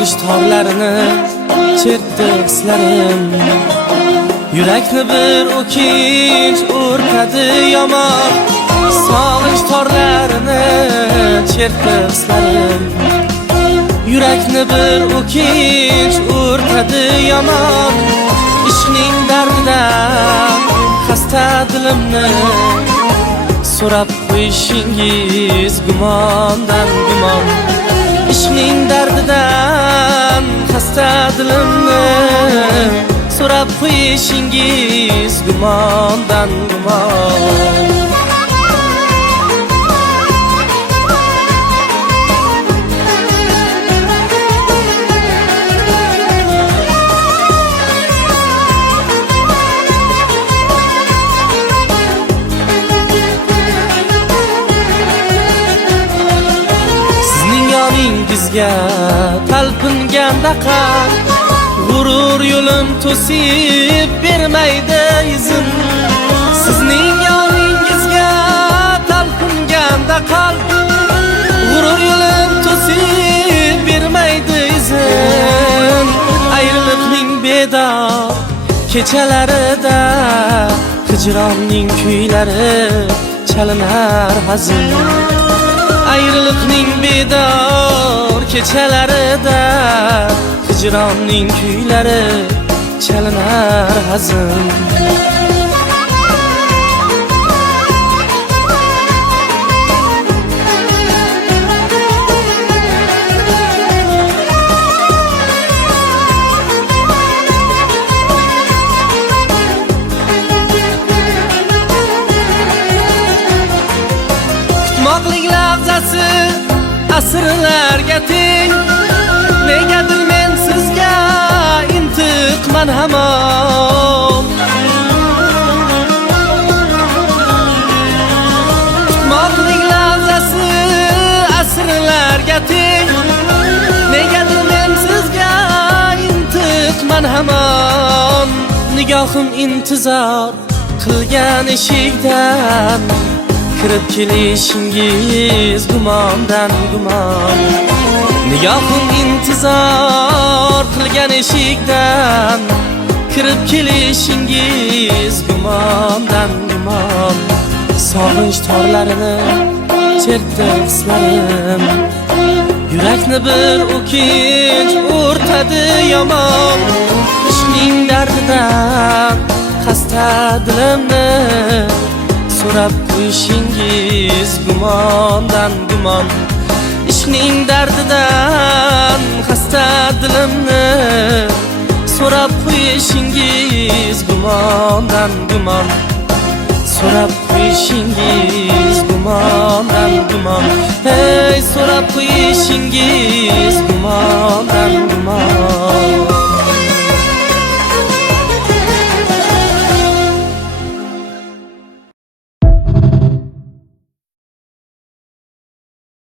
Sog'inch torlarini chertdi hislarim. Yurakni bir o'kinch o'rtadi yomon. Sog'inch torlarini chertdi hislarim. Yurakni bir o'kinch o'rtadi yomon. Ishning dardidan xasta dilimni so'rab qo'yishingiz gumondan gumon. Ishning dardidan xasta dilimni so'rab qo'yishingiz gumondan gumon. Sizga talpinganda qal g'urur yo'lim to'sib bermaydi izim. Sizning yoningizga talpinganda qal g'urur yo'lim to'sib bermaydi izim. Ayriliqning bedor kechalarida hijronning kuylari chalinar hazin. Ayriliqning bedor kechalarida hijronning kuylari chalinar hazin. Kutmoqlik lahzasi asrlarga teng. Negadir men sizga intiqman hamon. Kutmoqlik lahzasi asrlarga teng. Negadir men sizga intiqman hamon. Nigohim intizor qilgan eshikdan kirib kelishingiz gumondan gumon. Nigohim intizor qilgan eshikdan kirib kelishingiz gumondan gumon. Sog'inch torlarini chertdi hislarim. Yurakni bir o'kinch o'rtadi yomon. Ishning dardidan xasta dilimni so'rab qo'yishingiz gumondan gumon. Ishning dardidan xasta dilimni so'rab qo'yishingiz gumondan gumon. So'rab qo'yishingiz gumondan gumon. Hey, so'rab qo'yishingiz gumondan gumon.